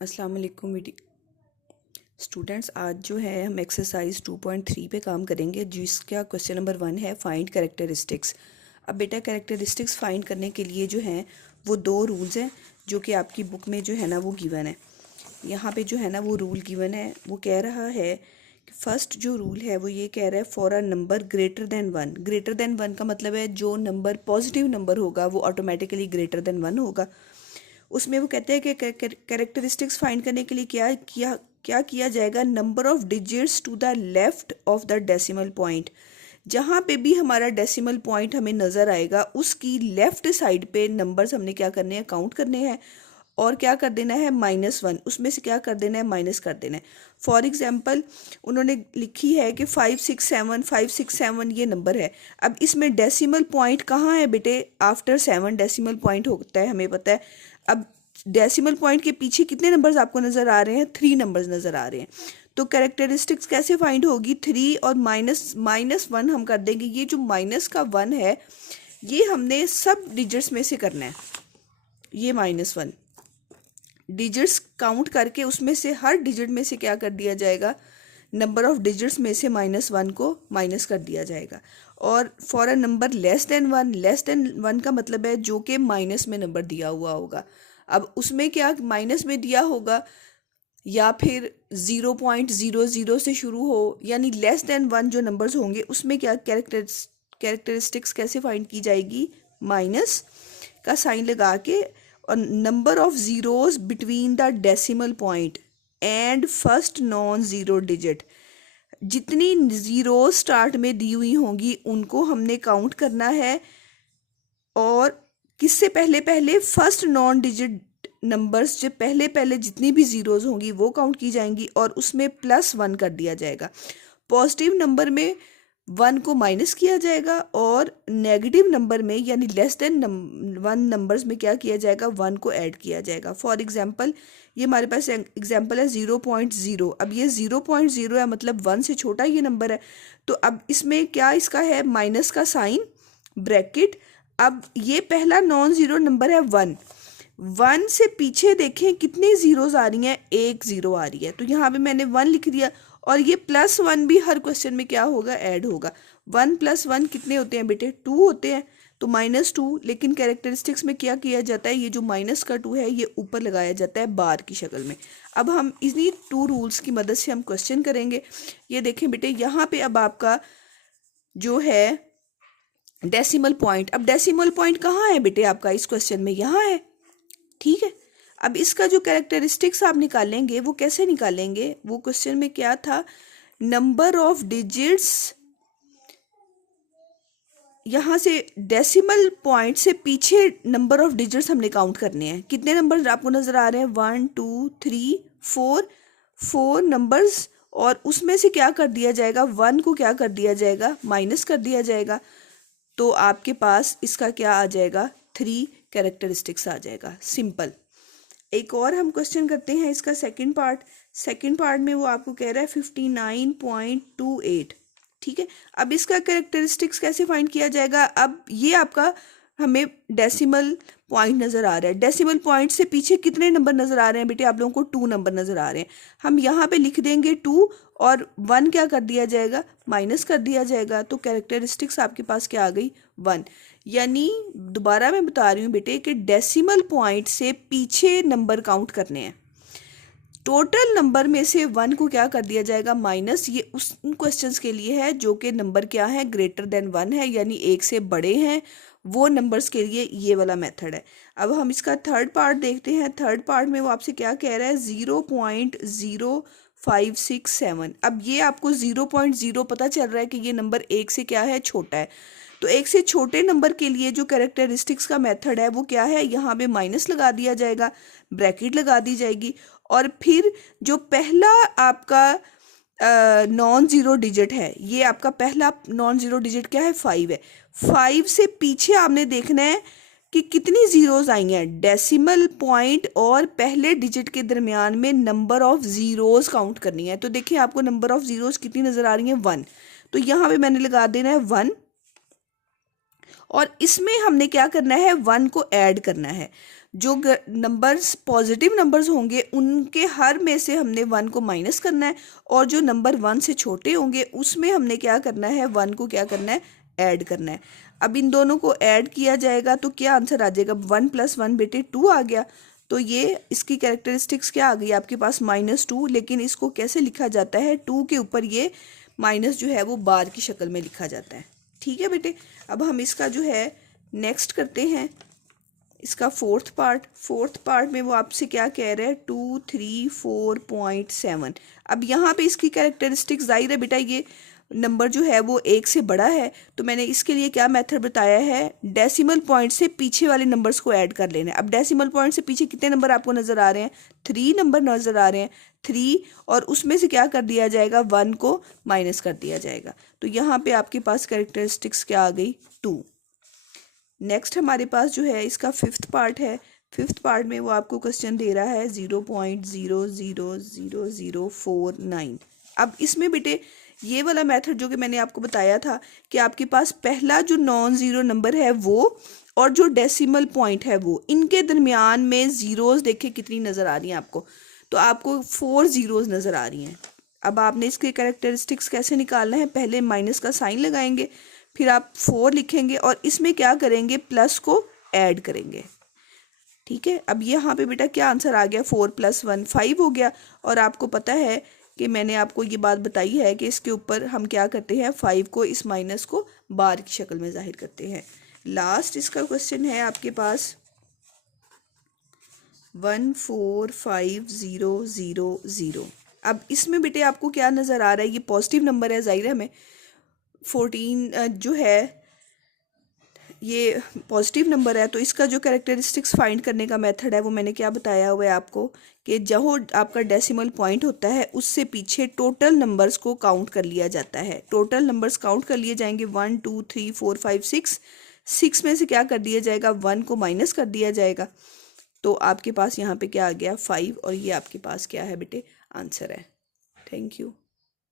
अस्सलाम वालेकुम स्टूडेंट्स। आज जो है हम एक्सरसाइज 2.3 पे काम करेंगे, जिसका क्वेश्चन नंबर 1 है फाइंड कैरेक्टरिस्टिक्स। अब बेटा कैरेक्टरिस्टिक्स फाइंड करने के लिए जो है वो दो रूल्स हैं जो कि आपकी बुक में जो है ना वो गिवन है। यहाँ पे जो है ना वो रूल गिवन है, वो कह रहा है कि फर्स्ट जो रूल है वो ये कह रहा है for a number greater than 1। Greater than 1 का मतलब है जो नंबर पॉजिटिव नंबर होगा वो ऑटोमेटिकली ग्रेटर देन 1 होगा। उसमें वो कहते हैं कि कैरेक्टरिस्टिक्स फाइंड करने के लिए क्या किया जाएगा, number of digits to the left of the decimal point. जहाँ पे भी हमारा डेसिमल पॉइंट हमें नज़र आएगा उसकी लेफ्ट साइड पे नंबर्स हमने क्या करने हैं, काउंट करने हैं और क्या कर देना है, -1 उसमें से क्या कर देना है, माइनस कर देना है। फॉर एग्जांपल उन्होंने लिखी है कि 567 ये नंबर है। अब इसमें डेसिमल पॉइंट कहाँ है बेटे, आफ्टर 7 डेसिमल पॉइंट होता है, हमें पता है। अब डेसिमल पॉइंट के पीछे कितने नंबर्स आपको नज़र आ रहे हैं, 3 नंबर्स नज़र आ रहे हैं। तो कैरेक्टरिस्टिक्स कैसे फाइंड होगी, 3 और -1 हम कर देंगे। ये जो -1 है ये हमने सब डिजिट्स में से करना है। ये -1 डिजिट्स काउंट करके उसमें से हर डिजिट में से क्या कर दिया जाएगा, नंबर ऑफ डिजिट्स में से -1 को माइनस कर दिया जाएगा। और for a number less than one का मतलब है जो कि माइनस में नंबर दिया हुआ होगा। अब उसमें क्या माइनस में दिया होगा या फिर 0.00 से शुरू हो, यानी लेस देन 1 जो नंबर्स होंगे उसमें क्या कैरेक्टरिस्टिक्स कैसे फाइंड की जाएगी, माइनस का साइन लगा के और number of zeros between the decimal point and first non zero digit. जितनी ज़ीरो स्टार्ट में दी हुई होंगी उनको हमने काउंट करना है और किससे पहले पहले फर्स्ट नॉन डिजिट नंबर्स जो पहले पहले जितनी भी ज़ीरोज़ होंगी वो काउंट की जाएंगी और उसमें +1 कर दिया जाएगा। पॉजिटिव नंबर में 1 को माइनस किया जाएगा और नेगेटिव नंबर में यानी लेस देन 1 नंबर्स में क्या किया जाएगा, 1 को ऐड किया जाएगा। फॉर एग्जांपल ये हमारे पास एग्जांपल है 0.0। अब ये 0.0 है मतलब 1 से छोटा ये नंबर है। तो अब इसमें क्या इसका है, माइनस का साइन, ब्रैकेट। अब ये पहला नॉन ज़ीरो नंबर है 1 से पीछे देखें कितनी ज़ीरोज़ आ रही हैं, 1 ज़ीरो आ रही है। तो यहाँ पे मैंने 1 लिख दिया और ये +1 भी हर क्वेश्चन में क्या होगा, ऐड होगा। 1 + 1 कितने होते हैं बेटे, 2 होते हैं, तो -2। लेकिन कैरेक्टरिस्टिक्स में क्या किया जाता है, ये जो माइनस का 2 है ये ऊपर लगाया जाता है बार की शक्ल में। अब हम इन्हीं 2 रूल्स की मदद से हम क्वेश्चन करेंगे। ये देखें बेटे, यहाँ पे अब आपका जो है डेसिमल पॉइंट, अब डेसिमल पॉइंट कहाँ है बेटे आपका इस क्वेश्चन में, यहाँ है, ठीक है। अब इसका जो कैरेक्टरिस्टिक्स आप निकालेंगे वो कैसे निकालेंगे, वो क्वेश्चन में क्या था, नंबर ऑफ डिजिट्स, यहाँ से डेसिमल पॉइंट से पीछे नंबर ऑफ डिजिट्स हमने काउंट करने हैं। कितने नंबर्स आपको नज़र आ रहे हैं, 1 2 3 4 नंबर्स, और उसमें से क्या कर दिया जाएगा, 1 को क्या कर दिया जाएगा, माइनस कर दिया जाएगा। तो आपके पास इसका क्या आ जाएगा, 3 कैरेक्टरिस्टिक्स आ जाएगा, सिंपल। एक और हम क्वेश्चन करते हैं इसका सेकंड पार्ट में वो आपको कह रहा है 59.28, ठीक है। अब इसका कैरेक्टरिस्टिक्स कैसे फाइंड किया जाएगा, अब ये आपका हमें डेसिमल पॉइंट नज़र आ रहा है। डेसिमल पॉइंट से पीछे कितने नंबर नज़र आ रहे हैं बेटे, आप लोगों को 2 नंबर नज़र आ रहे हैं। हम यहाँ पे लिख देंगे 2 और 1 क्या कर दिया जाएगा, माइनस कर दिया जाएगा। तो कैरेक्टरिस्टिक्स आपके पास क्या आ गई, 1। यानी दोबारा मैं बता रही हूँ बेटे कि डेसिमल पॉइंट से पीछे नंबर काउंट करने हैं। टोटल नंबर में से 1 को क्या कर दिया जाएगा, माइनस। ये उस क्वेश्चंस के लिए है जो कि नंबर क्या है, ग्रेटर देन 1 है, यानी 1 से बड़े हैं, वो नंबर्स के लिए ये वाला मेथड है। अब हम इसका थर्ड पार्ट देखते हैं। थर्ड पार्ट में वो आपसे क्या कह रहा है, 0.0567। अब ये आपको 0.0 पता चल रहा है कि ये नंबर 1 से क्या है, छोटा है। तो 1 से छोटे नंबर के लिए जो कैरेक्टरिस्टिक्स का मेथड है वो क्या है, यहाँ पे माइनस लगा दिया जाएगा, ब्रैकेट लगा दी जाएगी और फिर जो पहला आपका नॉन ज़ीरो डिजिट है, ये आपका पहला नॉन ज़ीरो डिजिट क्या है, 5 है। 5 से पीछे आपने देखना है कि कितनी ज़ीरोज़ आई हैं। डेसिमल पॉइंट और पहले डिजिट के दरमियान में नंबर ऑफ़ ज़ीरोज़ काउंट करनी है। तो देखिए आपको नंबर ऑफ़ ज़ीरोज़ कितनी नज़र आ रही हैं, 1। तो यहाँ पे मैंने लगा देना है 1 और इसमें हमने क्या करना है, 1 को ऐड करना है। जो नंबर्स पॉजिटिव नंबर्स होंगे उनके हर में से हमने 1 को माइनस करना है, और जो नंबर 1 से छोटे होंगे उसमें हमने क्या करना है, 1 को क्या करना है, ऐड करना है। अब इन दोनों को ऐड किया जाएगा तो क्या आंसर आ जाएगा, 1 + 1 बेटे 2 आ गया। तो ये इसकी कैरेक्टरिस्टिक्स क्या आ गई आपके पास, -2, लेकिन इसको कैसे लिखा जाता है, 2 के ऊपर ये माइनस जो है वो बार की शक्ल में लिखा जाता है। ठीक है बेटे, अब हम इसका जो है नेक्स्ट करते हैं, इसका फोर्थ पार्ट में वो आपसे क्या कह रहा है, 234.7। अब यहाँ पे इसकी कैरेक्टरिस्टिक्स जाहिर है बेटा ये नंबर जो है वो 1 से बड़ा है, तो मैंने इसके लिए क्या मेथड बताया है, डेसिमल पॉइंट से पीछे वाले नंबर्स को ऐड कर लेना है। अब डेसिमल पॉइंट से पीछे कितने नंबर आपको नज़र आ रहे हैं, 3 नंबर नज़र आ रहे हैं, 3, और उसमें से क्या कर दिया जाएगा, 1 को माइनस कर दिया जाएगा। तो यहाँ पे आपके पास कैरेक्टरिस्टिक्स क्या आ गई, 2। नेक्स्ट हमारे पास जो है इसका फिफ्थ पार्ट है। फिफ्थ पार्ट में वो आपको क्वेश्चन दे रहा है 0.000049। अब इसमें बेटे ये वाला मेथड जो कि मैंने आपको बताया था कि आपके पास पहला जो नॉन ज़ीरो नंबर है वो और जो डेसिमल पॉइंट है वो, इनके दरमियान में ज़ीरोज़ देखिए कितनी नज़र आ रही हैं आपको, तो आपको 4 ज़ीरोज़ नज़र आ रही हैं। अब आपने इसके कैरेक्टरिस्टिक्स कैसे निकालना है, पहले माइनस का साइन लगाएंगे, फिर आप 4 लिखेंगे और इसमें क्या करेंगे, प्लस को ऐड करेंगे। ठीक है, अब यहाँ पे बेटा क्या आंसर आ गया, 4 + 1 5 हो गया। और आपको पता है कि मैंने आपको ये बात बताई है कि इसके ऊपर हम क्या करते हैं, 5 को, इस माइनस को बार की शक्ल में जाहिर करते हैं। लास्ट इसका क्वेश्चन है आपके पास 14500। अब इसमें बेटे आपको क्या नज़र आ रहा है, ये पॉजिटिव नंबर है, जाहिर है हमें 14 जो है ये पॉजिटिव नंबर है, तो इसका जो कैरेक्टरिस्टिक्स फाइंड करने का मेथड है वो मैंने क्या बताया हुआ है आपको, कि जहाँ आपका डेसिमल पॉइंट होता है उससे पीछे टोटल नंबर्स को काउंट कर लिया जाता है। टोटल नंबर्स काउंट कर लिए जाएंगे 1 2 3 4 5 6। 6 में से क्या कर दिया जाएगा, 1 को माइनस कर दिया जाएगा। तो आपके पास यहाँ पे क्या आ गया, 5, और ये आपके पास क्या है बेटे, आंसर है। Thank you.